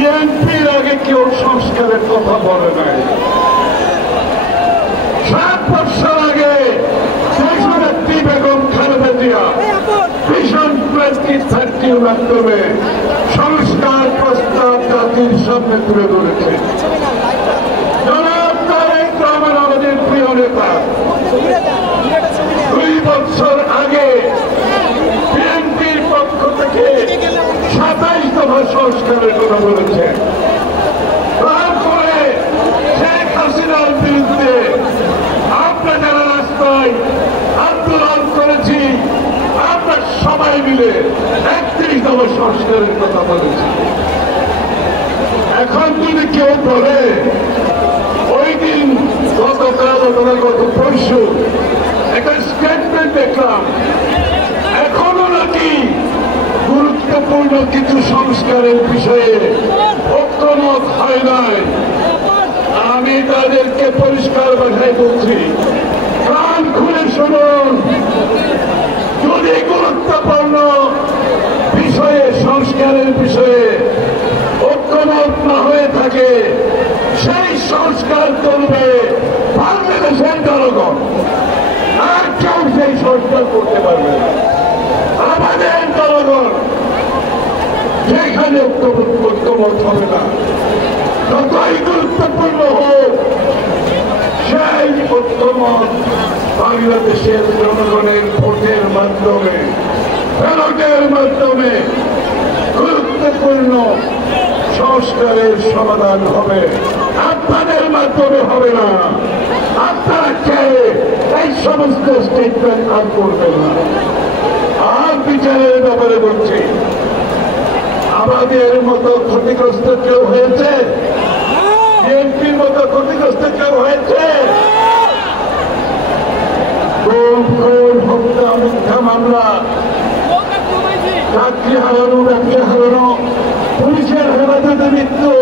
বিএনপির আগে কেউ সংস্কারের কথা বলে নাই। 7 বছর আগে দেশনেত্রী বেগম খালেদা জিয়া ভিশন 2030-র মাধ্যমে সংস্কার প্রস্তাব জাতির সামনে তুলে ধরেছে। জনাব তারেক রহমান আমাদের প্রিয় নেতা 2 বছর আগে বিএনপির পক্ষ থেকে 27 দফা সংস্কারের কথা বলেছে। তারপরে শেখ হাসিনার বিরুদ্ধে আমরা যারা রাস্তায় আন্দোলন করেছি আমরা সবাই মিলে 31 দফা সংস্কারের কথা বলেছি। এখন যদি কেউ বলে ওই দিন গতকাল অথবা গত পরশু একটা স্টেটমেন্ট দেখলাম এখনো নাকি গুরুত্বপূর্ণ কিছু সংস্কারের বিষয়ে ঐক্যমত হয় নাই, আমি তাদেরকে পরিষ্কার ভাষায় বলছি, কান খুলে শুনুন। যদি গুরুত্বপূর্ণ বিষয়ে সংস্কারের বিষয়ে ঐক্যমত না হয়ে থাকে সেই সংস্কার করবে বাংলাদেশের জনগণ, আর কেউ সেই সংস্কার করতে পারবে না। আমাদের জনগণ যেখানে ঐক্যমত হবে না, যতই গুরুত্বপূর্ণ হোক সেই ঐক্যমত বাংলাদেশের জনগণের ভোটের মাধ্যমে ব্যালটের মাধ্যমে গুরুত্বপূর্ণ সংস্কারের সমাধান হবে, আপনাদের মাধ্যমে হবে না। আপনারা কে এই সমস্ত স্টেটমেন্ট আর করবেন না। আর বিচারের ব্যাপারে বলছি, আমাদের মতো ক্ষতিগ্রস্ত কেউ হয়েছে? বিএনপির মতো ক্ষতিগ্রস্ত কেউ হয়েছে? হত্যা মিথ্যা মামলা, চাকরি হারানো, ব্যবসা হারানো, পুলিশের হেফাজতে মৃত্যু,